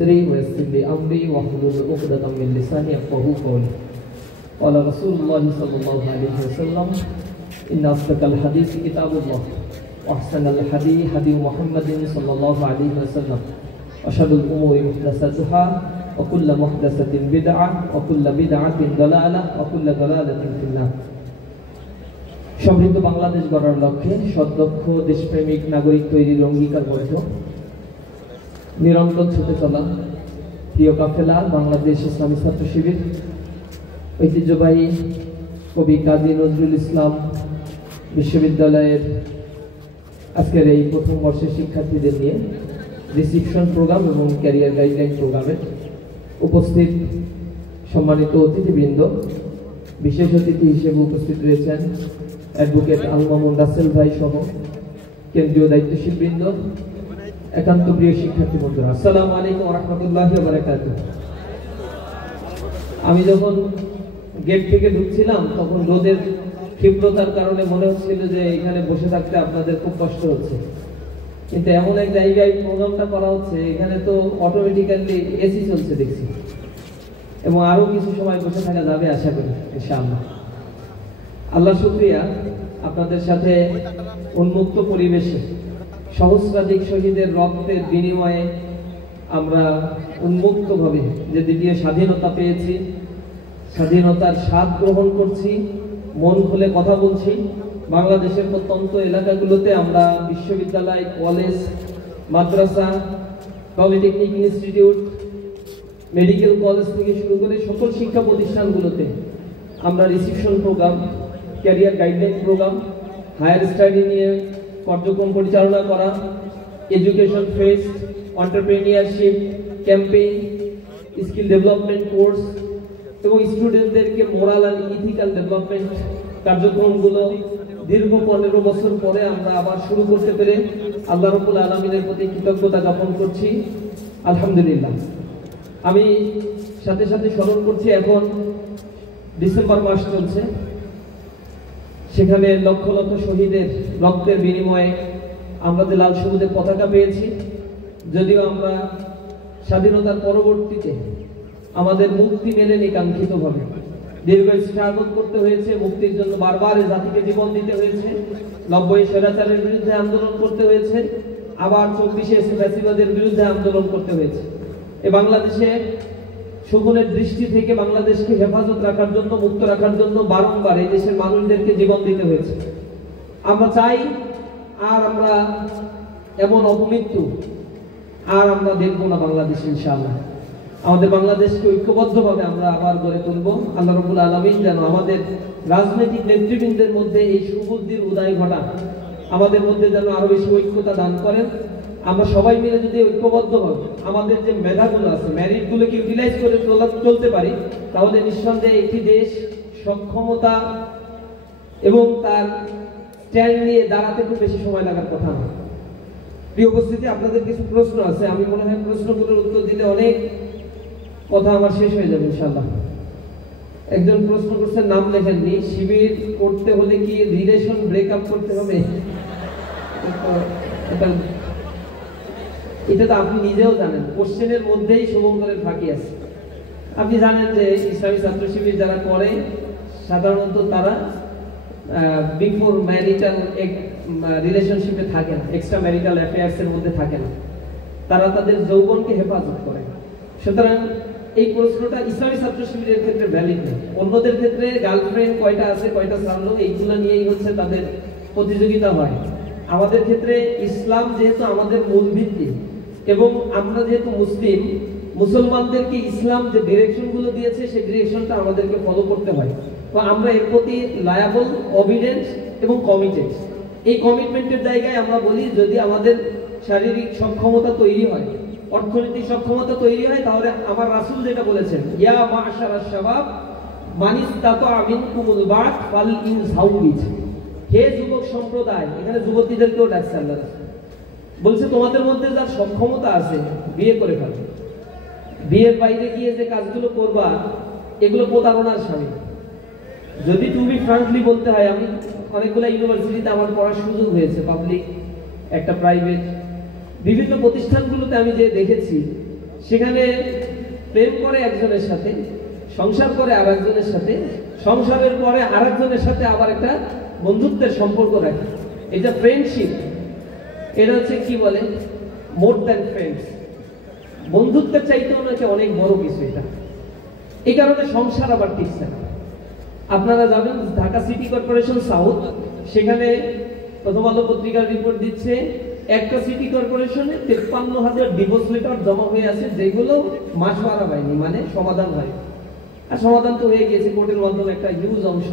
ويسر لي أمري واحلل عقدة من لساني يفقهوا قولي. قال رسول الله صلى الله عليه وسلم: إن أصدق الحديث كتاب الله وأحسن الهدي هدي محمد صلى الله عليه وسلم وشر الأمور محدثاتها وكل محدثة بدعة وكل بدعة ضلالة وكل ضلالة في النار। সমৃদ্ধ বাংলাদেশ গড়ার লক্ষ্যে সদক্ষ দেশপ্রেমিক নাগরিক তৈরির অঙ্গীকারবদ্ধ নিরন্তর ছুটে চলা প্রিয় কাফেলা বাংলাদেশ ইসলামী ছাত্র শিবির ঐতিহ্যবাহী কবি কাজী নজরুল ইসলাম বিশ্ববিদ্যালয়ের আজকের এই প্রথম বর্ষের শিক্ষার্থীদের নিয়ে রিসিপশন প্রোগ্রাম এবং ক্যারিয়ার গাইডলাইন প্রোগ্রামে উপস্থিত সম্মানিত অতিথিবৃন্দ, বিশেষ অতিথি হিসেবে উপস্থিত রয়েছেন অ্যাডভোকেট আল মামুন রাসেল ভাই সহ কেন্দ্রীয় দায়িত্বশীল বৃন্দ, একান্ত প্রিয় শিক্ষার্থী বন্ধুরা, আসসালামু আলাইকুম ওয়া রাহমাতুল্লাহি ওয়া বারাকাতুহু। আমি যখন গেট থেকে ঢুকছিলাম তখন রোদের ক্ষিপ্রতার কারণে মনে হচ্ছিল যে এখানে বসে থাকতে আপনাদের খুব কষ্ট হচ্ছে, কিন্তু এমন এক জায়গায় প্রোগ্রামটা করা হচ্ছে এখানে তো অটোমেটিক্যালি এসি চলছে দেখছি, এবং আরো কিছু সময় বসে থাকা যাবে আশা করি ইনশাআল্লাহ। আল্লাহ শুকরিয়া, আপনাদের সাথে উন্মুক্ত পরিবেশে সহস্রাধিক শহীদের রক্তের বিনিময়ে আমরা উন্মুক্তভাবে যে দ্বিতীয় স্বাধীনতা পেয়েছি, স্বাধীনতার স্বাদ গ্রহণ করছি, মন খুলে কথা বলছি। বাংলাদেশের প্রত্যন্ত এলাকাগুলোতে আমরা বিশ্ববিদ্যালয়, কলেজ, মাদ্রাসা, পলিটেকনিক ইনস্টিটিউট, মেডিকেল কলেজ থেকে শুরু করে সকল শিক্ষা প্রতিষ্ঠানগুলোতে আমরা reception programme, career guideline programme, higher study নিয়ে কার্যক্রম পরিচালনা করা, education fest, entrepreneurship campaign, skill development course এবং স্টুডেন্টদেরকে মোরাল অ্যান্ড ইথিক্যাল ডেভেলপমেন্ট কার্যক্রমগুলো দীর্ঘ 15 বছর পরে আমরা আবার শুরু করতে পেরে আল্লাহ রাব্বুল আলামিনের প্রতি কৃতজ্ঞতা জ্ঞাপন করছি, আলহামদুলিল্লাহ। আমি সাথে সাথে স্মরণ করছি, এখন ডিসেম্বর মাস চলছে, সেখানে লক্ষ লক্ষ শহীদের রক্তের বিনিময়ে আমরা যে লাল সবুজের পতাকা পেয়েছি, যদিও আমরা স্বাধীনতার পরবর্তীতে আমাদের মুক্তি মেলেনি কাঙ্ক্ষিতভাবে, দীর্ঘ স্ট্রাগল করতে হয়েছে, মুক্তির জন্য বারবার জাতিকে জীবন দিতে হয়েছে, 90 স্বৈরাচারের বিরুদ্ধে আন্দোলন করতে হয়েছে, আবার 24 ফ্যাসিবাদের বিরুদ্ধে আন্দোলন করতে হয়েছে। এই বাংলাদেশে সকলের দৃষ্টি থেকে বাংলাদেশকে হেফাজত রাখার জন্য, মুক্ত রাখার জন্য বারংবার এই দেশের মানুষদেরকে জীবন দিতে হয়েছে। আমরা চাই আর আমরা এমন অপমৃত্যু আর আমরা দেখব না বাংলাদেশে ইনশাআল্লাহ। আমাদের বাংলাদেশকে ঐক্যবদ্ধভাবে আমরা আবার গড়ে তুলব। আল্লাহ রাব্বুল আলামিন যেন আমাদের রাজনৈতিক নেতৃবৃন্দের মধ্যে এই সুবুদ্ধির উদয় ঘটান, আমাদের মধ্যে যেন আরো বেশি ঐক্যতা দান করেন। আমরা সবাই মিলে যদি ঐক্যবদ্ধভাবে আমাদের যে মেধাগুলো আছে, মেরিটগুলোকে ইউটিলাইজ করে চলতে পারি, তাহলে নিঃসন্দেহে একটি দেশ সক্ষমতা এবং তার স্ট্যান্ড নিয়ে দাঁড়াতে খুব বেশি সময় লাগার কথা না। প্রিয় উপস্থিতি, আপনাদের কিছু প্রশ্ন আছে, আমি মনে হয় প্রশ্নগুলোর উত্তর দিলে অনেক কথা আমার শেষ হয়ে যাবে ইনশাআল্লাহ। একজন প্রশ্ন করছেন, নাম লেখেননি, শিবির করতে হলে কি রিলেশন ব্রেকআপ করতে হবে? এটা তো আপনি নিজেও জানেন, কোশ্চেনের মধ্যেই শুভঙ্করের ফাঁকি আছে। আপনি জানেন যে ইসলামী ছাত্র শিবির যারা করে সাধারণত তারা বিফোর ম্যারিটাল রিলেশনশিপে থাকে না, এক্সট্রা ম্যারিটাল অ্যাফেয়ার্স এর মধ্যে থাকে না, তারা তাদের যৌবনকে হেফাজত করে। সুতরাং এই প্রশ্নটা ইসলামী ছাত্র শিবিরের ক্ষেত্রে ভ্যালিড না। অন্যদের ক্ষেত্রে গার্লফ্রেন্ড কয়টা আছে, কয়টা ছাড়লো, এইগুলো নিয়েই হচ্ছে তাদের প্রতিযোগিতা হয়। আমাদের ক্ষেত্রে ইসলাম যেহেতু আমাদের মূল ভিত্তি এবং আমরা যেহেতু মুসলিম, মুসলমানদেরকে ইসলাম যে ডিরেকশন গুলো দিয়েছে সেই ডিরেকশনটা আমাদেরকে ফলো করতে হয়, তো আমরা এর প্রতি লায়াবল, অবিডেন্ট এবং কমিটেড। এই কমিটমেন্টের জায়গায় আমরা বলি, যদি আমাদের শারীরিক সক্ষমতা তৈরি হয়, অর্থনৈতিক সক্ষমতা তৈরি হয়, তাহলে আমার রাসূল যেটা বলেছেন, ইয়া মা'শারাশ শাবাব মান ইসতাতা মিনকুমুল বাত ফালইনজাউজ, হে যুবক সম্প্রদায়, এখানে যুবতীদেরকেও ডাকছে আল্লাহ, বলছে তোমাদের মধ্যে যার সক্ষমতা আছে বিয়ে করে ফেলো। বিয়ের বাইরে গিয়ে যে কাজগুলো করবা এগুলো প্রতারণার শামিল। যদি টু বি ফ্রাঙ্কলি বলতে হয়, আমি অনেকগুলো ইউনিভার্সিটিতে আমার পড়ার সুযোগ হয়েছে, পাবলিক, একটা প্রাইভেট, বিভিন্ন প্রতিষ্ঠানগুলোতে আমি যে দেখেছি সেখানে প্রেম করে একজনের সাথে, সংসার করে আর একজনের সাথে, সংসারের পরে আর একজনের সাথে আবার একটা বন্ধুত্বের সম্পর্ক রাখে। এটা ফ্রেন্ডশিপ। এটা হচ্ছে কি বলে, মোর দ্যান ফ্রেন্ডস, বন্ধুত্বের চাইতেও নাকি অনেক বড় কিছু এটা। এই কারণে সংসার আবার টিকছে না। আপনারা যাবেন ঢাকা সিটি কর্পোরেশন সাউথ, সেখানে প্রথম আলো পত্রিকার রিপোর্ট দিচ্ছে একটা সিটি কর্পোরেশনে 53,000 ডিভোর্স লেটার জমা হয়ে আছে, যেগুলো মাস মারা হয়নি, মানে সমাধান হয়। আর সমাধান তো হয়ে গিয়েছে কোর্টের মাধ্যমে একটা হিউজ অংশ।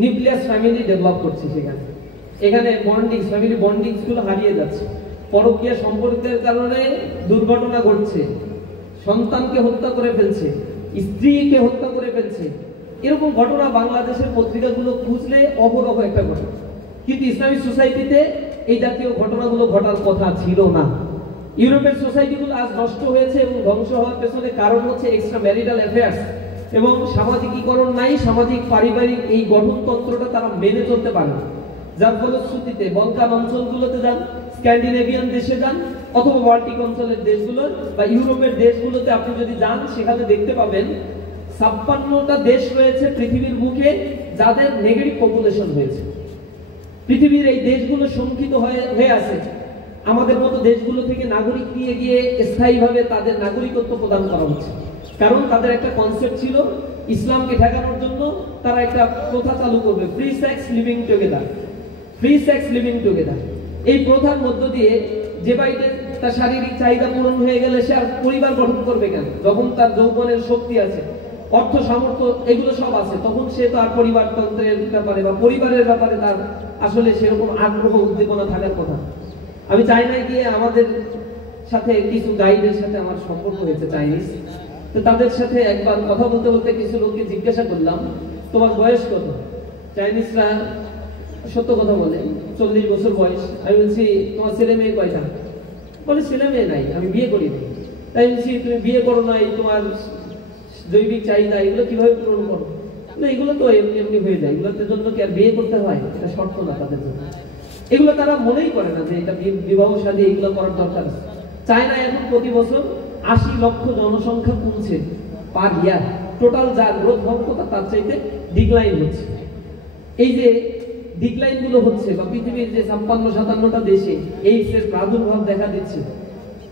নিউক্লিয়াস ফ্যামিলি ডেভেলপ করছে সেখানে। এখানে বন্ডিং, ফ্যামিলি বন্ডিং গুলো হারিয়ে যাচ্ছে। পরকীয়া সম্পর্কের কারণে দুর্ঘটনা ঘটছে, সন্তানকে হত্যা করে ফেলছে, স্ত্রীকে হত্যা করে ফেলছে। এরকম ঘটনা বাংলাদেশের পত্রিকাগুলো খুঁজলে অপরহ একটা ঘটনা। কিন্তু ইসলামিক সোসাইটিতে এই জাতীয় ঘটনাগুলো ঘটার কথা ছিল না। ইউরোপের সোসাইটিগুলো আজ নষ্ট হয়েছে এবং ধ্বংস হওয়ার পেছনে কারণ হচ্ছে এক্সট্রা ম্যারিটাল অ্যাফেয়ার্স এবং সামাজিকীকরণ নাই। সামাজিক পারিবারিক এই গঠনতন্ত্রটা তারা মেনে চলতে পারে না। যার ফলশ্রুতিতে বলকান অঞ্চলগুলোতে যান, স্ক্যান্ডিনেভিয়ান দেশে যান, অথবা বাল্টিক অঞ্চলের দেশগুলো বা ইউরোপের দেশগুলোতে আপনি যদি যান, সেখানে দেখতে পাবেন 56টা দেশ রয়েছে পৃথিবীর বুকে যাদের নেগেটিভ পপুলেশন হয়েছে। পৃথিবীর এই দেশগুলো সংখ্যিত হয়ে আছে। আমাদের মতো দেশগুলো থেকে নাগরিক নিয়ে গিয়ে স্থায়ীভাবে তাদের নাগরিকত্ব প্রদান করা হচ্ছে। কারণ তাদের একটা কনসেপ্ট ছিল, ইসলামকে ঠেকানোর জন্য তারা একটা প্রথা চালু করবে, free sex living together. Free sex living together এই প্রথার মধ্য দিয়ে যে বাড়িতে তার শারীরিক চাহিদা পূরণ হয়ে গেলে সে আর পরিবার গঠন করবে কেন? যখন তার যৌবনের শক্তি আছে, অর্থ সামর্থ্য এগুলো সব আছে, তখন সে তো আর পরিবারতন্ত্রের ব্যাপারে বা পরিবারের ব্যাপারে তার আসলে সেরকম আগ্রহ উদ্দীপনা থাকার কথা। আমি চাইনায় গিয়ে আমাদের সাথে কিছু গাইডের সাথে আমার সম্পর্ক হয়েছে চাইনিজ। তো তাদের সাথে একবার কথা বলতে বলতে কিছু লোককে জিজ্ঞাসা করলাম, তোমার বয়স কত? চাইনিজরা সত্য কথা বলে, 40 বছর বয়স। আমি বলছি, তোমার ছেলে মেয়ে কয়টা? বলে ছেলে মেয়ে নাই, আমি বিয়ে করিনি। তাই বলছি, তুমি বিয়ে করো নাই, তোমার জৈবিক চাহিদা এগুলো কিভাবে পূরণ করো? না, এগুলো তো এমনি এমনি হয়ে যায়, এগুলোর জন্য কি আর বিয়ে করতে হয়? এটা শর্ত না তাদের জন্য। এগুলো তারা মনেই করে না যে এটা বিবাহ শাদী এগুলো করার দরকার আছে। চায়না এখন প্রতি বছর 80 লক্ষ জনসংখ্যা কমছে পার ইয়ার। টোটাল যার গ্রোথ ক্ষমতা তার চাইতে ডিক্লাইন হচ্ছে। এই যে ডিক্লাইন গুলো হচ্ছে বা পৃথিবীর যে 56-57টা দেশে এইডস এর প্রাদুর্ভাব দেখা দিচ্ছে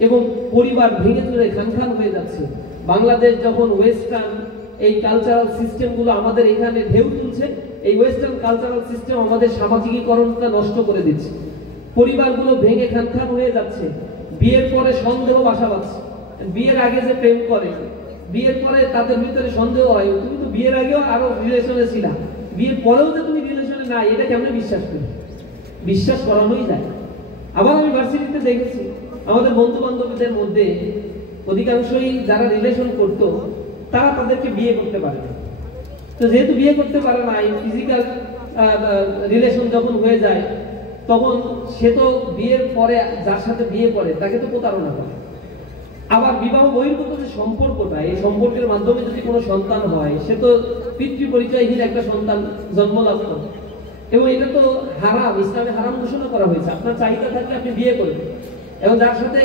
এবং পরিবার ভেঙে চলে খান খান হয়ে যাচ্ছে। বাংলাদেশ যখন ওয়েস্টার্ন এই কালচারাল সিস্টেম গুলো আমাদের এখানে ঢেউ তুলছে, এই ওয়েস্টার্ন কালচারাল সিস্টেম আমাদের সামাজিকীকরণটা নষ্ট করে দিচ্ছে। পরিবারগুলো ভেঙে খান খান হয়ে যাচ্ছে। বিয়ের পরে সন্দেহ বাসা বাঁধছে। বিয়ের আগে যে প্রেম করে, বিয়ের পরে তাদের ভিতরে সন্দেহ হয়, তুমি তো বিয়ের আগেও আরো রিলেশনে ছিলা, বিয়ের পরেও যে তুমি রিলেশনে নাই, এটা কেমনে বিশ্বাস করি? বিশ্বাস করানোই যায়। আবার আমি ভার্সিটিতে দেখেছি আমাদের বন্ধু বান্ধবীদের মধ্যে অধিকাংশই যারা রিলেশন করতো তারা তাদেরকে বিয়ে করতে পারে না। তো যেহেতু বিয়ে করতে পারে না, এই ফিজিক্যাল রিলেশন যখন হয়ে যায়, তখন সে তো বিয়ের পরে যার সাথে বিয়ে করে তাকে তো প্রতারণা করে। আবার বিবাহ বহির্ভূত যে সম্পর্কটা, এই সম্পর্কের মাধ্যমে যদি কোনো সন্তান হয়, সে তো পিতৃ পরিচয়হীন একটা সন্তান জন্ম লাভ করে এবং এটা তো হারাম, ইসলামে হারাম ঘোষণা করা হয়েছে। আপনার চাহিদা থাকলে আপনি বিয়ে করবেন এবং যার সাথে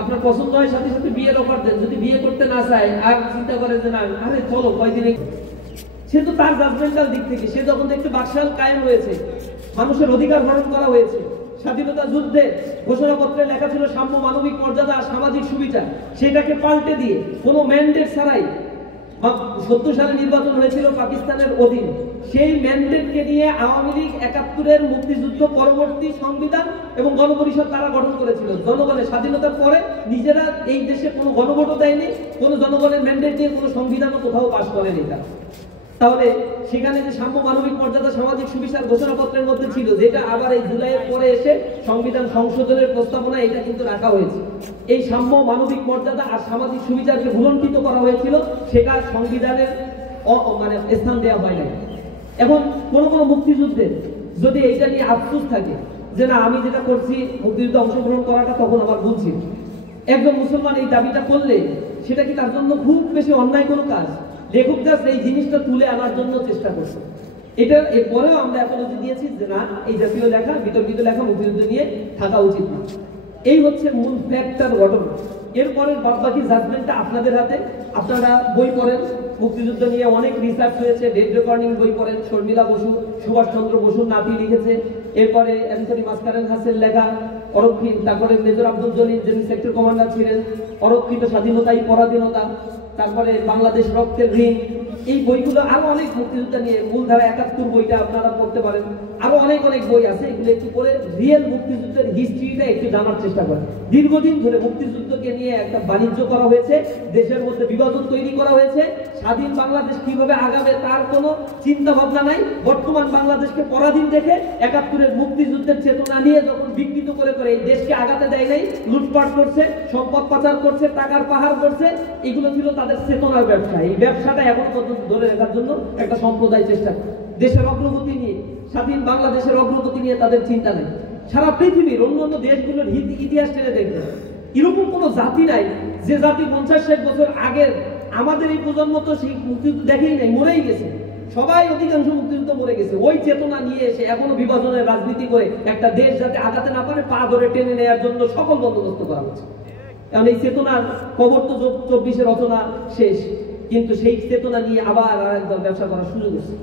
আপনার পছন্দ হয় সাথে সাথে বিয়ের অফার দেন। যদি বিয়ে করতে না চায় আর চিন্তা করে যে না, আরে চলো কয়দিনে, সে তো তার জাজমেন্টাল দিক থেকে সে যখন দেখতে বাকশাল কায়েম হয়েছে, মানুষের অধিকার হরণ করা হয়েছে, স্বাধীনতা যুদ্ধে ঘোষণাপত্রে লেখা ছিল সাম্য, মানবিক মর্যাদা আর সামাজিক সুবিচার, সেটাকে পাল্টে দিয়ে কোনো ম্যান্ডেট ছাড়াই 70 সালে নির্বাচন হয়েছিল পাকিস্তানের অধীনে, সেই ম্যান্ডেটকে নিয়ে আওয়ামী লীগ 71-এর মুক্তিযুদ্ধ পরবর্তী সংবিধান এবং গণপরিষদ তারা গঠন করেছিল। জনগণের স্বাধীনতার পরে নিজেরা এই দেশে কোনো গণভোটও দেয়নি, কোনো জনগণের ম্যান্ডেট দিয়ে কোনো সংবিধানও কোথাও পাশ করেনি তারা। তাহলে সেখানে যে সাম্য, মানবিক মর্যাদা, সামাজিক সুবিচার ঘোষণাপত্রের মধ্যে ছিল, যেটা আবার এই জুলাইয়ের পরে এসে সংবিধান সংশোধনের প্রস্তাবনা এটা কিন্তু রাখা হয়েছে। এই সাম্য, মানবিক মর্যাদা আর সামাজিক সুবিচারকে ভুলণ্ঠিত করা হয়েছিল, সেটা সংবিধানের মানে স্থান দেওয়া হয় নাই। এখন কোনো কোনো মুক্তিযুদ্ধে যদি এইটা নিয়ে আফসোস থাকে যে না, আমি যেটা করছি মুক্তিযুদ্ধে অংশগ্রহণ করাটা তখন আমার ভুল ছিল, একজন মুসলমান এই দাবিটা করলে সেটা কি তার জন্য খুব বেশি অন্যায় কোনো কাজ? লেখক জাস্ট এই জিনিসটা তুলে আনার জন্য চেষ্টা করছে। এটা এরপরেও আমরা অ্যাপোলজি দিয়েছি যে না, এই জাতীয় লেখা, বিতর্কিত লেখা মুক্তিযুদ্ধ নিয়ে থাকা উচিত না। এই হচ্ছে মূল ফ্যাক্টর ঘটনা। এরপরের বাদবাকি জাজমেন্টটা আপনাদের হাতে। আপনারা বই পড়েন, মুক্তিযুদ্ধ নিয়ে অনেক রিসার্চ হয়েছে, ডেট রেকর্ডিং বই পড়েন, শর্মিলা বসু, সুভাষচন্দ্র বসুর নাতি লিখেছে, এরপরে অ্যান্থনি মাসকারেন হাসের লেখা অরক্ষিত, তারপরে মেজর আব্দুল জলিল যিনি সেক্টর কমান্ডার ছিলেন, অরক্ষিত স্বাধীনতাই পরাধীনতা, তারপরে বাংলাদেশ রক্তের ঋণ, এই বইগুলো আরো অনেক মুক্তিযুদ্ধ নিয়ে, মূলধারা ৭১ বইটা আপনারা পড়তে পারেন, আরো অনেক অনেক বই আছে, এগুলো একটু পড়ে রিয়েল মুক্তিযুদ্ধের হিস্ট্রিটা একটু জানার চেষ্টা করেন। দীর্ঘদিন ধরে মুক্তিযুদ্ধকে নিয়ে একটা বাণিজ্য করা হয়েছে, দেশের মধ্যে বিভাজন তৈরি করা হয়েছে, স্বাধীন বাংলাদেশ কিভাবে আগাবে তার কোনো চিন্তা ভাবনা নাই। বর্তমান বাংলাদেশকে পরাধীন দেখে ৭১-এর মুক্তিযুদ্ধের চেতনা নিয়ে যখন বিকৃত করে করে এই দেশকে আগাতে দেয় নাই, লুটপাট করছে, সম্পদ পাচার করছে, টাকার পাহাড় করছে, এগুলো ছিল তাদের চেতনার ব্যবসা। এই ব্যবসাটা এখন পর্যন্ত ধরে রাখার জন্য একটা সম্প্রদায় চেষ্টা করে। দেশের অগ্রগতি নিয়ে, স্বাধীন বাংলাদেশের অগ্রগতি নিয়ে তাদের চিন্তা নেই। সারা পৃথিবীর অন্যান্য দেশগুলোর ইতিহাস টেনে দেখবে, এরকম কোনো জাতি নাই যে জাতি ৫০-৬০ বছর আগের আমাদের এই প্রজন্ম তো সেই মুক্তিযুদ্ধ দেখেই নাই, মরেই গেছে। সবাই অধিকাংশ মুক্তিযুদ্ধ মরে গেছে। ওই চেতনা নিয়ে এসে এখনো বিভাজনের রাজনীতি করে একটা দেশ যাতে আগাতে না পারে পা ধরে টেনে নেওয়ার জন্য সকল বন্দোবস্ত করা হচ্ছে। কারণ এই চেতনার খবর তো ২৪-এ রচনা শেষ, কিন্তু সেই চেতনা নিয়ে আবার আরেকজন ব্যবসা করার সুযোগ হচ্ছে।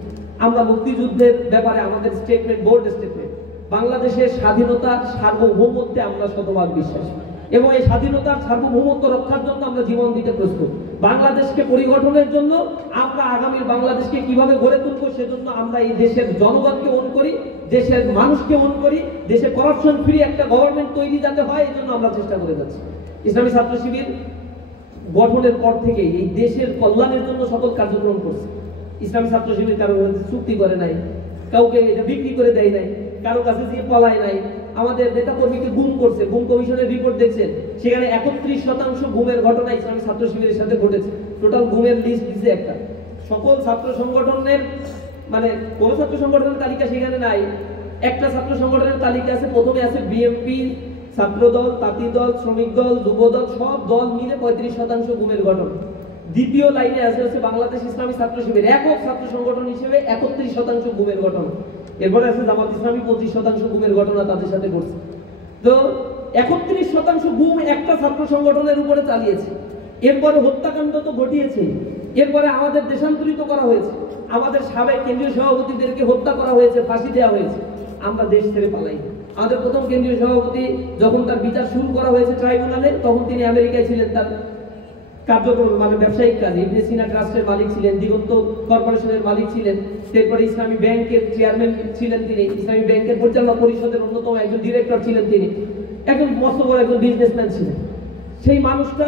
আমরা মুক্তিযুদ্ধের ব্যাপারে আমাদের স্টেটমেন্ট, বোর্ড স্টেটমেন্ট, বাংলাদেশের স্বাধীনতার সার্বভৌমত্বে আমরা শতভাগ বিশ্বাসী এবং এই স্বাধীনতার সার্বভৌমত্ব রক্ষার জন্য আমরা জীবন দিতে প্রস্তুত। বাংলাদেশকে পরিগঠনের জন্য আমরা আগামীর বাংলাদেশকে কিভাবে গড়ে তুলবো সেজন্য আমরা এই দেশের জনগণকে ওন করি, দেশের মানুষকে ওন করি, দেশে করাপশন ফ্রি একটা গভর্নমেন্ট তৈরি যাতে হয় এই জন্য আমরা চেষ্টা করে যাচ্ছি। ইসলামী ছাত্র শিবির গঠনের পর থেকে এই দেশের কল্যাণের জন্য সকল কার্যক্রম করছে। ইসলামী ছাত্র শিবির কারো চুক্তি করে নাই, কাউকে এটা বিক্রি করে দেয় নাই, কারো কাছে দিয়ে পলায় নাই, আমাদের নেতা কর্মীকে গুম করছে। গুম কমিশনের রিপোর্ট দেখছেন, সেখানে ৩১% গুমের ঘটনা ইসলামী ছাত্র শিবিরের সাথে ঘটেছে। টোটাল গুমের লিস্ট দিচ্ছে একটা। সকল ছাত্র সংগঠনের মানে কোন ছাত্র সংগঠনের তালিকা সেখানে নাই, একটা ছাত্র সংগঠনের তালিকা আছে। প্রথমে আছে বিএনপি, ছাত্রদল, তাঁতি দল, শ্রমিক দল, যুবদল, সব দল মিলে ৩৫% গুমের ঘটনা। দ্বিতীয় লাইনে আছে হচ্ছে বাংলাদেশ ইসলামী ছাত্র শিবির একক ছাত্র সংগঠন হিসেবে ৩১% গুমের ঘটনা। এরপরে আছে জামাত ইসলামী ২৫% গুমের ঘটনা তাদের সাথে ঘটছে। তো ৩১% গুম একটা ছাত্র সংগঠনের উপরে চালিয়েছে। এরপরে হত্যাকাণ্ড তো ঘটিয়েছে, এরপরে আমাদের দেশান্তরিত করা হয়েছে, আমাদের সাবেক কেন্দ্রীয় সভাপতিদেরকে হত্যা করা হয়েছে, ফাঁসি দেওয়া হয়েছে। আমরা দেশ ছেড়ে পালাই। আমাদের প্রথম কেন্দ্রীয় সভাপতি যখন তার বিচার শুরু করা হয়েছে ট্রাইব্যুনালে, তখন তিনি আমেরিকায় ছিলেন, তার কার্যক্রম মানে ব্যবসায়িক কাজে। ইবনে সিনা ট্রাস্টের মালিক ছিলেন, দিগন্ত কর্পোরেশনের মালিক ছিলেন, এরপরে ইসলামী ব্যাংকের চেয়ারম্যান ছিলেন তিনি, ইসলামী ব্যাংকের পরিচালনা পরিষদের অন্যতম একজন ডিরেক্টর ছিলেন তিনি, একজন মস্ত বড় একজন বিজনেসম্যান ছিলেন। সেই মানুষটা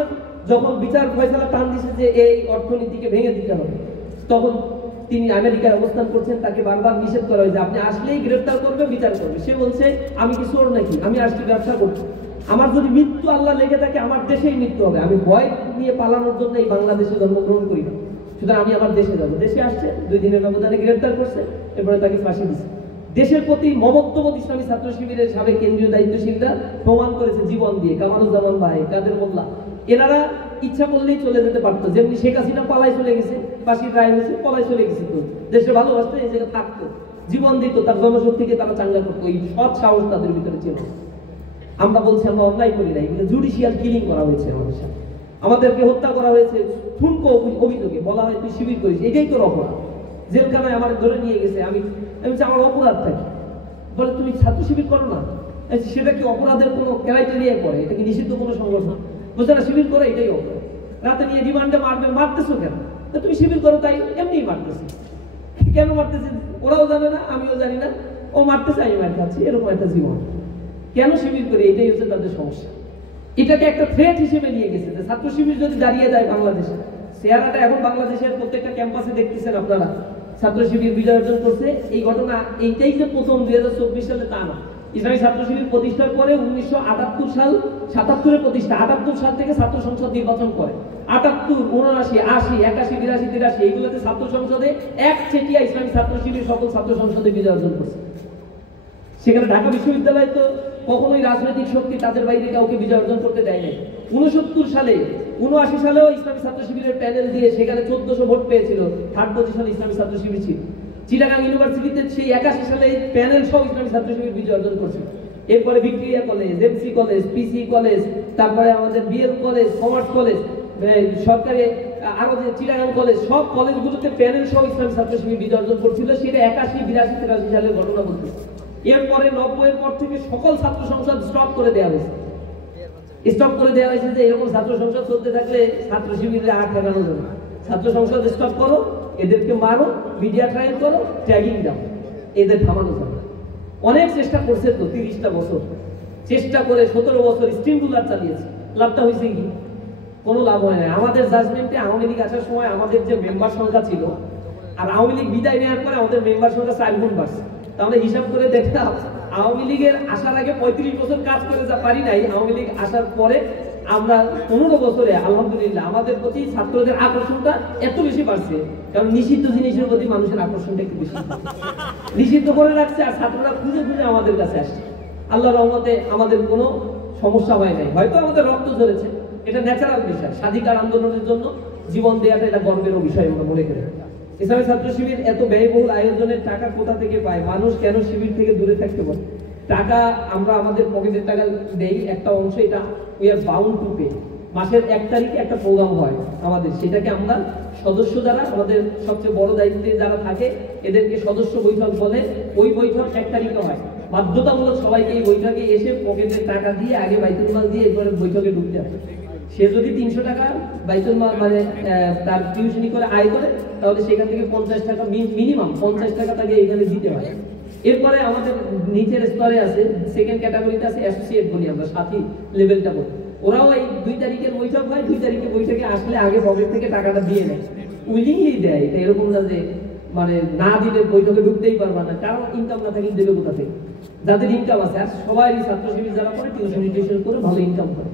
যখন বিচার ফয়সালা টান দিছে যে এই অর্থনীতিকে ভেঙে দিতে হবে, তখন তিনি আমেরিকায় অবস্থান করছেন। তাকে বারবার নিষেধ করা হয়েছে, আপনি আসলেই গ্রেফতার করবে, বিচার করবে। সে বলছে আমি কি চোর নাকি, আমি আসলে ব্যবসা করছি, আমার যদি মৃত্যু আল্লাহ লেগে থাকে আমার দেশেই মৃত্যু হবে, আমি ভয় নিয়ে পালানোর জন্য এই বাংলাদেশে জন্মগ্রহণ করি না, সুতরাং আমি আমার দেশে যাবো। দেশে আসছে, 2 দিনের ব্যবধানে গ্রেফতার করছে, এরপরে তাকে ফাঁসি দিচ্ছে। দেশের প্রতি মমত্ববোধ ইসলামী ছাত্র শিবিরের সাবেক কেন্দ্রীয় দায়িত্বশীলরা প্রমাণ করেছে জীবন দিয়ে। কামারুজ্জামান ভাই, কাদের মোল্লা, এনারা ইচ্ছা করলেই চলে যেতে পারতো। যেমনি শেখ হাসিনা পালাই চলে গেছে, ফাঁসির রায় হয়েছে, পালাই চলে গেছে, তো দেশে ভালোবাসতো, এই জায়গায় থাকতো, জীবন দিত, তার জনশক্তিকে তারা চাঙ্গা করতো। এই সৎ সাহস তাদের ভিতরে ছিল। আমরা বলছি আমরা অন্যায় করি না, এগুলো জুডিশিয়াল কিলিং করা হয়েছে আমাদের সাথে, আমাদেরকে হত্যা করা হয়েছে ঠুনকো অভিযোগে। বলা হয় তুই শিবির করিস, এটাই তোর অপরাধ। জেলখানায় আমার ধরে নিয়ে গেছে, আমি আমার অপরাধ থাকি, বলে তুমি ছাত্র শিবির করো না, সেটা কি অপরাধের কোনো ক্রাইটেরিয়ায় পড়ে? এটা কি নিষিদ্ধ কোনো সংগঠন? বলছে না, শিবির করে এটাই অপরাধ। রাতে নিয়ে রিমান্ডে মারবে, মারতেছো কেন? তুমি শিবির করো তাই এমনি মারতেছি। কেন মারতেছি ওরাও জানে না, আমিও জানি না, ও মারতেছে আমি মার খাচ্ছি, এরকম একটা জীবন। কেন শিবির করে? এটাই হচ্ছে তাদের সমস্যা। এটাকে একটা থ্রেট হিসেবে নিয়ে গেছে যে ছাত্র শিবির যদি দাঁড়িয়ে যায় বাংলাদেশে, চেহারাটা এখন বাংলাদেশের প্রত্যেকটা ক্যাম্পাসে দেখতেছেন আপনারা, ছাত্র শিবির বিজয় অর্জন করছে। এই ঘটনা এইটাই যে প্রথম 2024 সালে তা না। ইসলামী ছাত্র শিবির প্রতিষ্ঠার পরে 1978 সাল, 77-এ প্রতিষ্ঠা, 78 সাল থেকে ছাত্র সংসদ নির্বাচন করে। 78, 79, 80, 81, 82, 83 এইগুলোতে ছাত্র সংসদে এক চেটিয়া ইসলামী ছাত্র শিবির সকল ছাত্র সংসদে বিজয় অর্জন করছে। সেখানে ঢাকা বিশ্ববিদ্যালয় তো কখনোই রাজনৈতিক শক্তি তাদের বাইরে কাউকে বিজয় অর্জন করতে দেয় নাই। 69 সালে, 79 সালেও ইসলামী ছাত্র শিবিরের প্যানেল দিয়ে সেখানে 1400 ভোট পেয়েছিল, 3rd পজিশনে ইসলামী ছাত্র শিবির ছিল। চিটাগাং ইউনিভার্সিটিতে সেই 81 সালে প্যানেল সহ ইসলামী ছাত্র শিবির বিজয় অর্জন করছিল। এরপরে ভিক্টোরিয়া কলেজ, এমসি কলেজ, পিসি কলেজ, তারপরে আমাদের বিএল কলেজ, কমার্স কলেজ, সরকারি আরো যে চিটাগাং কলেজ, সব কলেজগুলোতে প্যানেল সহ ইসলামী ছাত্র শিবির বিজয় অর্জন করছিল। সেটা 81, 82, 83 সালের ঘটনা বলতে। এরপরে 90 এর পর থেকে সকল ছাত্র সংসদ স্টপ করে দেওয়া হয়েছে। স্টপ করে দেওয়া হয়েছে যে এরকম ছাত্র সংসদ চলতে থাকলে ছাত্র শিবিরে আর ঠেকানো যাবে না। ছাত্র সংসদ স্টপ করো, এদেরকে মারো, মিডিয়া ট্রায়াল করো, ট্যাগিং দাও, এদের থামানো যাবে। অনেক চেষ্টা করছে তো, 30টা বছর চেষ্টা করে 17 বছর স্টিমুলার চালিয়েছে। লাভটা হয়েছে কি? কোনো লাভ হয় না। আমাদের জাজমেন্টে আওয়ামী লীগ আসার সময় আমাদের যে মেম্বার সংখ্যা ছিল, আর আওয়ামী লীগ বিদায় নেওয়ার পরে আমাদের মেম্বার সংখ্যা 4 গুণ বাড়ছে। তাহলে হিসাব করে দেখলাম আওয়ামী লীগের আসার আগে 35 বছর কাজ করে যা পারি নাই, আওয়ামী লীগ আসার পরে আমরা 15 বছরে আলহামদুলিল্লাহ আমাদের প্রতি ছাত্রদের আকর্ষণটা এত বেশি বাড়ছে। কারণ নিষিদ্ধ জিনিসের প্রতি মানুষের আকর্ষণটা একটু বেশি, নিষিদ্ধ করে রাখছে, আর ছাত্ররা খুঁজে খুঁজে আমাদের কাছে আসছে। আল্লাহর রহমতে আমাদের কোনো সমস্যা হয় নাই। হয়তো আমাদের রক্ত ঝরেছে, এটা ন্যাচারাল বিষয়। স্বাধিকার আন্দোলনের জন্য জীবন দেওয়াটা এটা গর্বের বিষয় আমরা মনে করি। ইসলামী ছাত্র শিবির এত ব্যয়বহুল আয়োজনের টাকা কোথা থেকে পায়? মানুষ কেন শিবির থেকে দূরে থাকতে পারে? টাকা আমরা আমাদের পকেটের টাকা দেই, একটা অংশ এটা we are bound to pay. মাসের 1 তারিখে একটা প্রোগ্রাম হয় আমাদের, সেটাকে আমরা সদস্য যারা আমাদের সবচেয়ে বড় দায়িত্বে যারা থাকে এদেরকে সদস্য বৈঠক বলে। ওই বৈঠক 1 তারিখে হয়। বাধ্যতামূলক সবাইকে এই বৈঠকে এসে পকেটের টাকা দিয়ে আগে বাইতুল মাল দিয়ে এরপরে বৈঠকে ঢুকতে হবে। সে যদি 300 টাকা বাইতুল মাল মানে তার টিউশনি করে আয় করে, তাহলে সেখান থেকে 50 টাকা মিনিমাম 50 টাকা তাকে এখানে দিতে হয়। এরপরে আমাদের নিচের স্তরে আছে, সেকেন্ড ক্যাটাগরিতে আছে অ্যাসোসিয়েট বলি আমরা, সাথী লেভেলটা বলি। ওরাও এই 2 তারিখের বৈঠক হয়, 2 তারিখে বৈঠকে আসলে আগে পকেট থেকে টাকাটা দিয়ে নেয়, উইলিংলি দেয়। এটা এরকম না যে মানে না দিলে বৈঠকে ঢুকতেই পারবা না, কারণ ইনকাম না থাকলে দেবে কোথা থেকে? যাদের ইনকাম আছে, আর সবাই ছাত্র শিবির যারা করে টিউশন করে ভালো ইনকাম করে।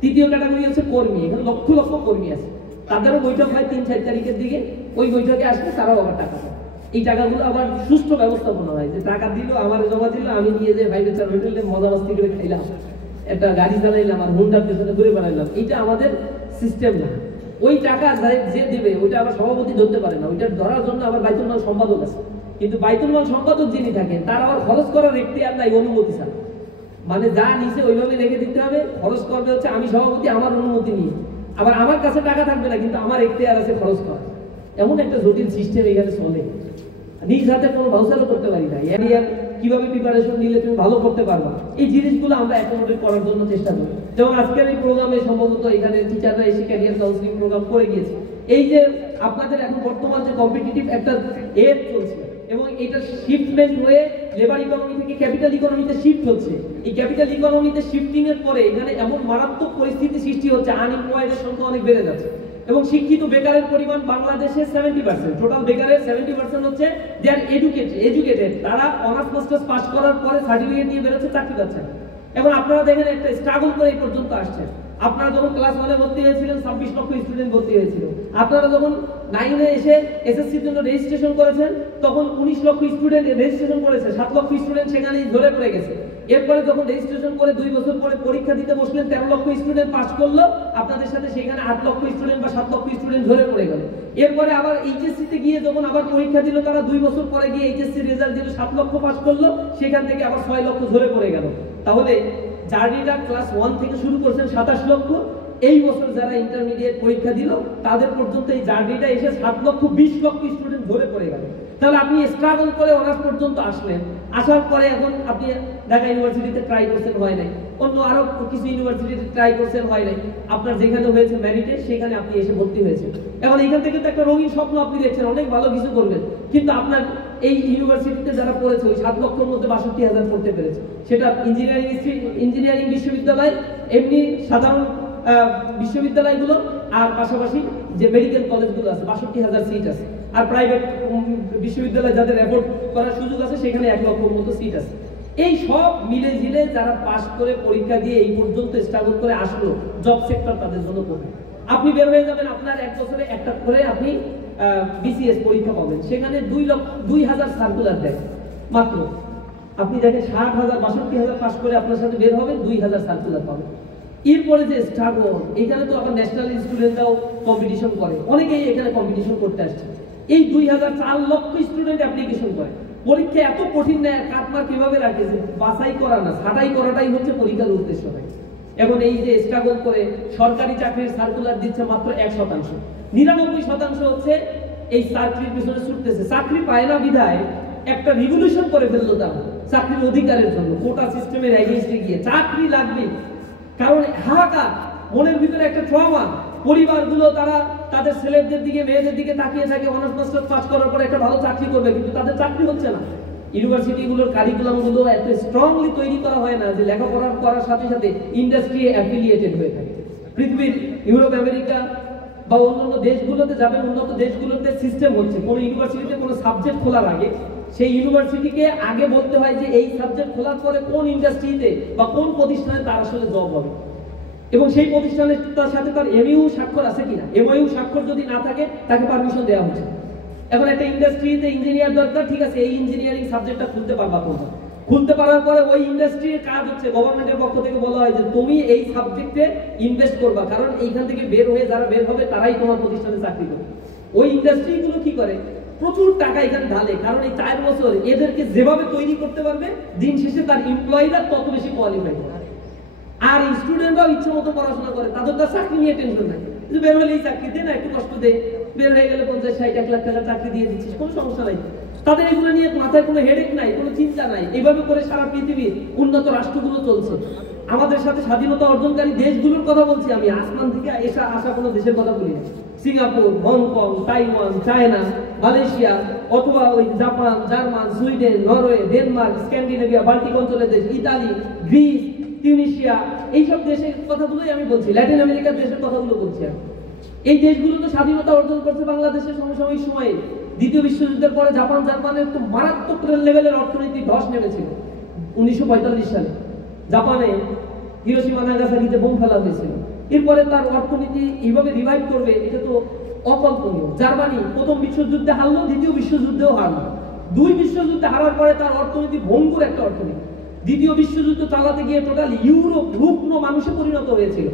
তৃতীয় ক্যাটাগরি হচ্ছে কর্মী, এখানে লক্ষ লক্ষ কর্মী আছে, তাদেরও বৈঠক হয় 3-4 তারিখের দিকে। ওই বৈঠকে আসলে তারাও আবার টাকা পায়। এই টাকাগুলো আবার সুষ্ঠু ব্যবস্থাপনা হয়, যে টাকা দিল, আমার জমা দিল, আমি নিয়ে যে 5-4 হোটেলে মজা মাস্তি করে খাইলাম, একটা গাড়ি চালাইলাম আর হুন্ডার পেছনে ঘুরে বেড়াইলাম, এটা আমাদের সিস্টেম না। ওই টাকা যে দেবে ওইটা আবার সভাপতি ধরতে পারে না, ওইটা ধরার জন্য আবার বাইতুল মাল সম্পাদক আছে। কিন্তু বাইতুল মাল সম্পাদক যিনি থাকেন তার আবার খরচ করার এখতিয়ার নাই, অনুমতি ছাড়া। মানে যা নিচে ওইভাবে রেখে দিতে হবে, খরচ করবে হচ্ছে আমি সভাপতি, আমার অনুমতি নিয়ে। আবার আমার কাছে টাকা থাকবে না, কিন্তু আমার এখতিয়ার আছে খরচ করা। এমন একটা জটিল সিস্টেম এখানে চলে। নিজ হাতে কোনো ভাউচারও করতে পারি না। কিভাবে প্রিপারেশন নিলে তুমি ভালো করতে পারবা, এই জিনিসগুলো আমরা অ্যাকোমোডেট করার জন্য চেষ্টা করি। যেমন আজকের এই প্রোগ্রামে সম্ভবত এখানে টিচাররা এসে ক্যারিয়ার কাউন্সিলিং প্রোগ্রাম করে গিয়েছে। এই যে আপনাদের এখন বর্তমান যে কম্পিটিটিভ একটা এজ চলছে, এবং এটা শিফটমেন্ট হয়ে লেবার ইকোনমি থেকে ক্যাপিটাল ইকোনমিতে শিফট হচ্ছে। এই ক্যাপিটাল ইকোনমিতে শিফটিং এর পরে এখানে এমন মারাত্মক পরিস্থিতি সৃষ্টি হচ্ছে, আনএমপ্লয়েডের সংখ্যা অনেক বেড়ে যাচ্ছে। এবং শিক্ষিত বেকারের পরিমাণ বাংলাদেশে 70%, টোটাল বেকারের 70% হচ্ছে দে আর এডুকেটেড। তারা অনার্স মাস্টার্স পাস করার পরে সার্টিফিকেট নিয়ে বেরোচ্ছে, চাকরি পাচ্ছে। এবং আপনারা দেখেন একটা স্ট্রাগল করে এই পর্যন্ত আসছে। আপনারা যখন ক্লাস 1-এ ভর্তি হয়েছিলেন 26 লক্ষ স্টুডেন্ট ভর্তি হয়েছিল। আপনারা যখন 9-এ এসে এসএসসির জন্য রেজিস্ট্রেশন করেছেন তখন 19 লক্ষ স্টুডেন্ট রেজিস্ট্রেশন করেছে, 7 লক্ষ স্টুডেন্ট সেখানেই ধরে পড়ে গেছে। এরপরে যখন রেজিস্ট্রেশন করে 2 বছর পরে পরীক্ষা দিতে বসলেন 13 লক্ষ স্টুডেন্ট পাস করলো, আপনাদের সাথে সেখানে 8 লক্ষ স্টুডেন্ট বা 7 লক্ষ স্টুডেন্ট ধরে পড়ে গেল। এরপরে আবার এইচএসসি তে গিয়ে যখন আবার পরীক্ষা দিল, তারা 2 বছর পরে গিয়ে এইচএসসি রেজাল্ট দিল, 7 লক্ষ পাস করলো, সেখান থেকে আবার 6 লক্ষ ধরে পড়ে গেল। তাহলে জার্নিটা ক্লাস 1 থেকে শুরু করছেন 27 লক্ষ, এই বছর যারা ইন্টারমিডিয়েট পরীক্ষা দিল তাদের পর্যন্ত এই জার্নিটা এসে 7 লক্ষ 20 লক্ষ স্টুডেন্ট ধরে পড়ে গেল। তাহলে আপনি স্ট্রাগল করে অনার্স পর্যন্ত আসলেন, আসার পরে এখন আপনি ঢাকা ইউনিভার্সিটিতে ট্রাই করছেন, হয় নাই, অন্য আরো কিছু ইউনিভার্সিটিতে ট্রাই করছেন, হয় নাই, আপনার যেখানে হয়েছে মেরিটে সেখানে আপনি এসে ভর্তি হয়েছেন। এখন এখান থেকে তো একটা রঙিন স্বপ্ন আপনি দেখছেন, অনেক ভালো কিছু করবেন, কিন্তু আপনার এই ইউনিভার্সিটিতে যারা পড়েছে ওই 7 লক্ষের মধ্যে 62,000 পড়তে পেরেছে। সেটা ইঞ্জিনিয়ারিং বিশ্ববিদ্যালয়, এমনি সাধারণ বিশ্ববিদ্যালয়গুলো, আর পাশাপাশি যে মেডিকেল কলেজগুলো আছে 62,000 সিট আছে, আর প্রাইভেট বিশ্ববিদ্যালয় যাদের অ্যাফোর্ড করার সুযোগ আছে সেখানে 1 লক্ষের মতো সিট আছে। এই সব মিলে ঝিলে যারা পাস করে পরীক্ষা দিয়ে এই পর্যন্ত স্ট্রাগল করে আসলো, জব সেক্টর তাদের জন্য করবে। আপনি বের হয়ে যাবেন, আপনার 1 বছরে একটা করে আপনি বিসিএস পরীক্ষা পাবেন, সেখানে 2,000 সার্কুলার দেয় মাত্র। আপনি দেখেন 60,000 62,000 পাস করে আপনার সাথে বের হবে, 2,000 সার্কুলার পাবেন। এরপরে যে স্ট্রাগল, এখানে তো আবার ন্যাশনাল স্টুডেন্টরাও কম্পিটিশন করে, অনেকেই এখানে কম্পিটিশন করতে আসছে। এই 4 লক্ষ স্টুডেন্ট অ্যাপ্লিকেশন করে। পরীক্ষা এত কঠিন না, কাটমার কিভাবে রাখে যে বাছাই করা না, ছাঁটাই করাটাই হচ্ছে পরীক্ষার উদ্দেশ্য থাকে। এবং এই যে স্ট্রাগল করে সরকারি চাকরির সার্কুলার দিচ্ছে মাত্র 1%, 99% হচ্ছে এই চাকরির পিছনে ছুটতেছে। চাকরি পায় না বিধায় একটা রিভলিউশন করে ফেললো তারা চাকরির অধিকারের জন্য, কোটা সিস্টেমের এগেইনস্টে গিয়ে চাকরি লাগবে। কারণ হাহাকার, মনের ভিতরে একটা ট্রমা, পরিবারগুলো তারা তাদের ছেলেদের দিকে মেয়েদের দিকে তাকিয়ে থাকে অনার্স মাস্টার্স পাস করার পরে একটা ভালো চাকরি করবে, কিন্তু তাদের চাকরি হচ্ছে না। ইউনিভার্সিটিগুলোর কারিকুলামগুলো এত স্ট্রংলি তৈরি করা হয় না যে লেখাপড়া করার সাথে সাথে ইন্ডাস্ট্রি অ্যাফিলিয়েটেড হয়ে থাকে। পৃথিবীর ইউরোপ, আমেরিকা বা অন্যান্য দেশগুলোতে যাবেন, উন্নত দেশগুলোতে সিস্টেম হচ্ছে কোনো ইউনিভার্সিটিতে কোনো সাবজেক্ট খোলার আগে সেই ইউনিভার্সিটিকে আগে বলতে হয় যে এই সাবজেক্ট খোলার পরে কোন ইন্ডাস্ট্রিতে বা কোন প্রতিষ্ঠানে তার আসলে জব হবে, এবং সেই প্রতিষ্ঠানের তার সাথে তার এমইউ স্বাক্ষর আছে কিনা। এমইউ স্বাক্ষর যদি না থাকে তাকে পারমিশন দেওয়া হচ্ছে। এখন একটা ইন্ডাস্ট্রিতে ইঞ্জিনিয়ার দরকার, ঠিক আছে, এই ইঞ্জিনিয়ারিং সাবজেক্টটা খুলতে পারবা তোমরা। খুলতে পারার পরে ওই ইন্ডাস্ট্রির কাজ হচ্ছে গভর্নমেন্টের পক্ষ থেকে বলা হয় যে তুমি এই সাবজেক্টে ইনভেস্ট করবা, কারণ এইখান থেকে বের হয়ে যারা বের হবে তারাই তোমার প্রতিষ্ঠানে চাকরি করবে। ওই ইন্ডাস্ট্রিগুলো কি করে, প্রচুর টাকা এখানে ঢালে, কারণ এই 4 বছর এদেরকে যেভাবে তৈরি করতে পারবে দিন শেষে তার এমপ্লয়িরা তত বেশি কোয়ালিফাইড। আর স্টুডেন্টরাও ইচ্ছে মতো পড়াশোনা করে, তাদের তো চাকরি নিয়ে টেনশন নাই, বের হলে এই চাকরি দে না, একটু কষ্ট দে, বের হয়ে গেলে 50-60 লাখ টাকা চাকরি দিয়ে দিচ্ছিস, কোনো সমস্যা নাই। তাদের এগুলো নিয়ে মাথায় কোনো হেডেক নাই, কোনো চিন্তা নাই। এইভাবে করে সারা পৃথিবীর উন্নত রাষ্ট্রগুলো চলছে। আমাদের সাথে স্বাধীনতা অর্জনকারী দেশগুলোর কথা বলছি আমি, আসমান থেকে আসা কোনো দেশের কথা বলি না। Singapore, Hong Kong, Taiwan, China, Malaysia, অথবা ওই Japan, German, Sweden, Norway, Denmark, Scandinavia, Baltic অঞ্চলের দেশ, ইতালি, গ্রিস, তিউনিসিয়া, এইসব দেশের কথাগুলোই আমি বলছি, ল্যাটিন আমেরিকার দেশের কথাগুলো বলছি আমি। এই দেশগুলো তো স্বাধীনতা অর্জন করছে বাংলাদেশের সমসাময়িক সময়ে। দ্বিতীয় বিশ্বযুদ্ধের পরে জাপান, জার্মানের তো মারাত্মক লেভেলের অর্থনৈতিক ধস নেমেছিল 1945 সালে। জাপানে হিরোশিমা নাগাসাকিতে বোম ফেলা হয়েছিল, এরপরে তার অর্থনীতি এইভাবে রিভাইভ করবে এটা তো অকল্পনীয়। জার্মানি প্রথম বিশ্বযুদ্ধে হারলো, দ্বিতীয় বিশ্বযুদ্ধেও হারলো। 2 বিশ্বযুদ্ধে হারার পরে তার অর্থনীতি ভঙ্গুর একটা অর্থনীতি। দ্বিতীয় বিশ্বযুদ্ধ চালাতে গিয়ে টোটাল ইউরোপ রুগ্ন মানুষে পরিণত হয়েছিল।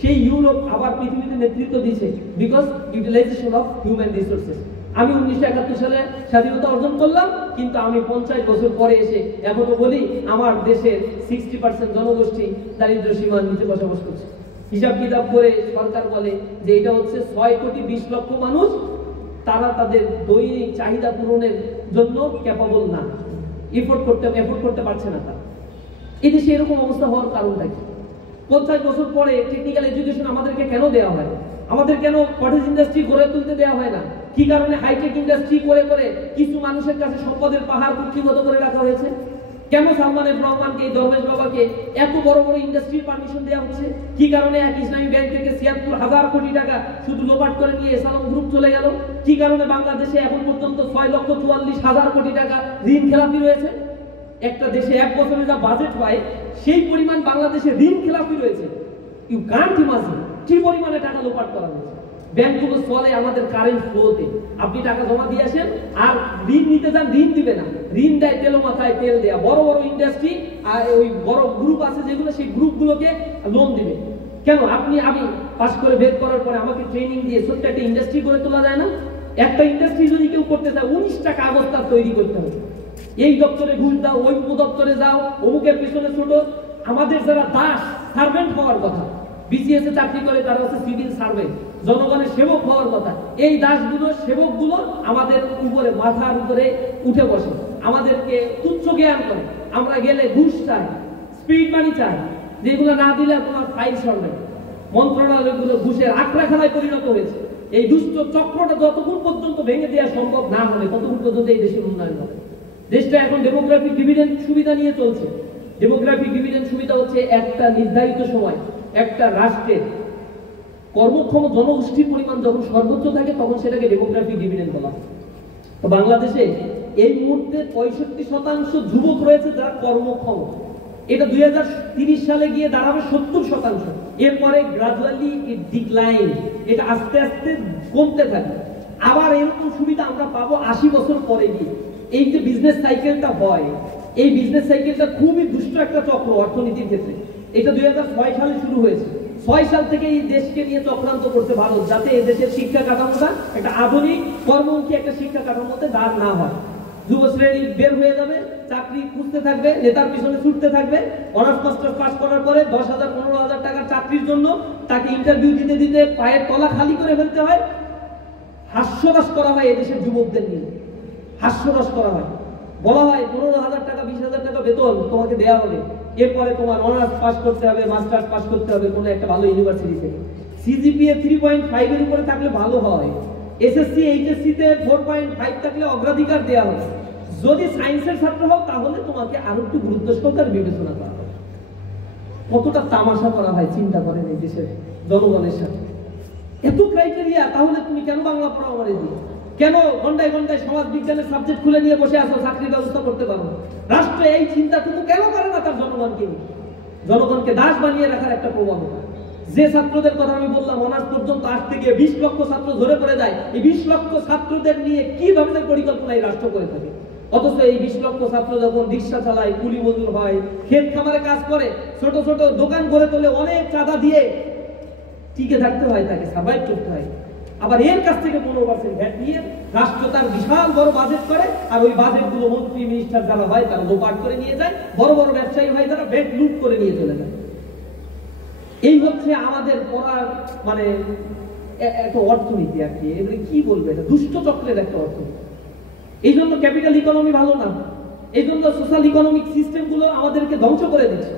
সেই ইউরোপ আবার পৃথিবীতে নেতৃত্ব দিয়েছে because utilisation of human resources. আমি 1971 সালে স্বাধীনতা অর্জন করলাম, কিন্তু আমি 50 বছর পরে এসে এখনো বলি আমার দেশের 60% জনগোষ্ঠী দারিদ্র সীমার নিচে বসবাস করছে। হিসাব কিতাব করে সরকার বলে যে এটা হচ্ছে 6 কোটি 20 লক্ষ মানুষ, তারা তাদের দৈনিক চাহিদা পূরণের জন্য ক্যাপাবল না, এফোর্ড করতে পারছে না। তারা এই দেশে এরকম অবস্থা হওয়ার কারণটা কি? 50 বছর পরে টেকনিক্যাল এডুকেশন আমাদেরকে কেন দেওয়া হয়? আমাদের কেন কটেজ ইন্ডাস্ট্রি গড়ে তুলতে দেওয়া হয় না? কি কারণে হাইটেক ইন্ডাস্ট্রি করে করে কিছু মানুষের কাছে সম্পদের পাহাড় কুক্ষিগত করে রাখা হয়েছে? কেন সালমানের রহমানকে, দরবেশ বাবাকে এত বড় বড় ইন্ডাস্ট্রির পারমিশন দেওয়া হচ্ছে? কি কারণে এক ইসলামী ব্যাংক থেকে ৭৬,০০০ কোটি টাকা শুধু লোপাট করে নিয়ে এসালাম গ্রুপ চলে গেল? কি কারণে বাংলাদেশে এখন পর্যন্ত ৬,৪৪,০০০ কোটি টাকা ঋণ খেলাপি রয়েছে? একটা দেশে এক বছরে যা বাজেট পায় সেই পরিমাণ বাংলাদেশে ঋণ খেলাপি রয়েছে। ইউ কান্ট ইমাজিন কি পরিমাণে টাকা লোপাট করা হয়েছে। ব্যাংকগুলো চলে আমাদের কারেন্ট ফ্লোতে। আপনি টাকা জমা দিয়ে আসেন আর ঋণ নিতে যান, ঋণ দিবে না, ঋণ দেয় তেল মাথায় তেল দেয়া। বড় বড় ইন্ডাস্ট্রি আর ওই বড় গ্রুপ আছে যেগুলো, সেই গ্রুপগুলোকে লোন দিবে। কেন? আমি পাস করে বের করার পরে আমাকে ট্রেনিং দিয়ে ছোট্ট একটা ইন্ডাস্ট্রি করে তোলা যায় না? একটা ইন্ডাস্ট্রি যদি কেউ করতে চায় 19টা কাগজ তার তৈরি করতে হবে। এই দপ্তরে ঘুষ দাও, ওই দপ্তরে যাও, অমুকের পেছনে ছোট। আমাদের যারা দাস সার্ভেন্ট হওয়ার কথা, বিসিএস এ চাকরি করে তারা হচ্ছে সিভিল সার্ভেন্ট, জনগণের সেবক হওয়ার কথা। এই দাসগুলো, সেবকগুলো আমাদের উপরে, মাথার উপরে উঠে বসে, আমাদেরকে তুচ্ছ জ্ঞান করে। আমরা গেলে ঘুষ চাই, স্পিড মানি চাই, যেগুলো না দিলে তোমার ফাইল সরবে। মন্ত্রণালয়গুলো ঘুষের আখড়াখানায় পরিণত হয়েছে। এই দুষ্ট চক্রটা যতক্ষণ পর্যন্ত ভেঙে দেওয়া সম্ভব না হবে ততক্ষণ পর্যন্ত এই দেশের উন্নয়ন হবে। দেশটা এখন ডেমোগ্রাফিক ডিভিডেন্ড সুবিধা নিয়ে চলছে। ডেমোগ্রাফিক ডিভিডেন্ড সুবিধা হচ্ছে একটা নির্ধারিত সময় একটা রাষ্ট্রের কর্মক্ষম জনগোষ্ঠীর পরিমাণ যখন সর্বোচ্চ থাকে তখন সেটাকে ডেমোগ্রাফিক ডিভিডেন্ড বলা হয়। তো বাংলাদেশে এই মুহূর্তে 65% যুবক রয়েছে যারা কর্মক্ষম। এটা 2030 সালে গিয়ে দাঁড়াবে 70%। এরপরে গ্রাজুয়ালি ইট ডিক্লাইন, এটা আস্তে আস্তে কমতে থাকে। আবার এরকম সুবিধা আমরা পাবো 80 বছর পরে গিয়ে। এই যে বিজনেস সাইকেলটা হয়, এই বিজনেস সাইকেলটা খুবই দুষ্ট একটা চক্র অর্থনীতির ক্ষেত্রে। এটা 2006 সালে শুরু হয়েছে। 6 সাল থেকে এই দেশকে নিয়ে চক্রান্ত করছে ভারত, যাতে এই দেশের শিক্ষা কাঠামোটা একটা আধুনিক কর্মমুখী একটা শিক্ষা কাঠামোতে দাঁড় না হয়। যুব শ্রেণী বের হয়ে যাবে, চাকরি খুঁজতে থাকবে, নেতার পিছনে ছুটতে থাকবে। অনার্স মাস্টার্স পাস করার পরে 10,000 15,000 টাকার চাকরির জন্য তাকে ইন্টারভিউ দিতে দিতে পায়ের তলা খালি করে ফেলতে হয়। হাস্যরস করা হয় এদেশের যুবকদের নিয়ে, হাস্যরস করা হয়। বলা হয় 15,000 টাকা 20,000 টাকা বেতন তোমাকে দেওয়া হবে, এরপরে তোমার অনার্স পাস করতে হবে, মাস্টার্স পাস করতে হবে কোনো একটা ভালো ইউনিভার্সিটি থেকে। সিজিপিএ 3.5 এর উপরে থাকলে ভালো হয়, এসএসসি এইচএসসি তে 4.5 থাকলে অগ্রাধিকার দেওয়া হবে। যদি সায়েন্সের ছাত্র হও তাহলে তোমাকে আরো একটু গুরুত্ব সহকারে বিবেচনা করা হবে। কতটা তামাশা করা হয় চিন্তা করেন এই দেশের জনগণের সাথে। এত ক্রাইটেরিয়া, তাহলে তুমি কেন বাংলা পড়াও আমারে দিয়ে? কেন ঘন্টায় ঘন্টায় সমাজ বিজ্ঞানের সাবজেক্ট খুলে নিয়ে বসে আছো, চাকরির ব্যবস্থা করতে পারো না? রাষ্ট্র এই চিন্তাটুকু কেন করে না তার জনগণকে নিয়ে? জনগণকে দাস বানিয়ে রাখার একটা প্রবণতা। যে ছাত্রদের কথা আমি বললাম অনার্স পর্যন্ত আসতে গিয়ে 20 লক্ষ ছাত্র ধরে পড়ে যায়, এই 20 লক্ষ ছাত্রদের নিয়ে কি ধরনের পরিকল্পনা এই রাষ্ট্র করে থাকে? অথচ এই 20 লক্ষ ছাত্র যখন রিক্সা চালায়, কুলি মজুর হয়, ক্ষেত খামারে কাজ করে, ছোট ছোট দোকান গড়ে তোলে, অনেক চাঁদা দিয়ে টিকে থাকতে হয়, তাকে সার্ভাইভ করতে হয়। আবার এর কাছ থেকে 15% ভ্যাট নিয়ে রাষ্ট্র তার বিশাল বড় বাজেট করে, আর ওই বাজেট গুলো মন্ত্রী মিনিস্টার যারা হয় তারা লোপাট করে নিয়ে যায়, বড় বড় ব্যবসায়ী হয় যারা ভ্যাট লুট করে নিয়ে চলে যায়। এই হচ্ছে আমাদের পড়ার মানে একটা অর্থনীতি আর কি। এগুলো কি বলবে, এটা দুষ্ট চক্রের একটা অর্থনীতি। এই জন্য ক্যাপিটাল ইকোনমি ভালো না, এই জন্য সোশ্যাল ইকোনমিক সিস্টেম গুলো আমাদেরকে ধ্বংস করে দিচ্ছে।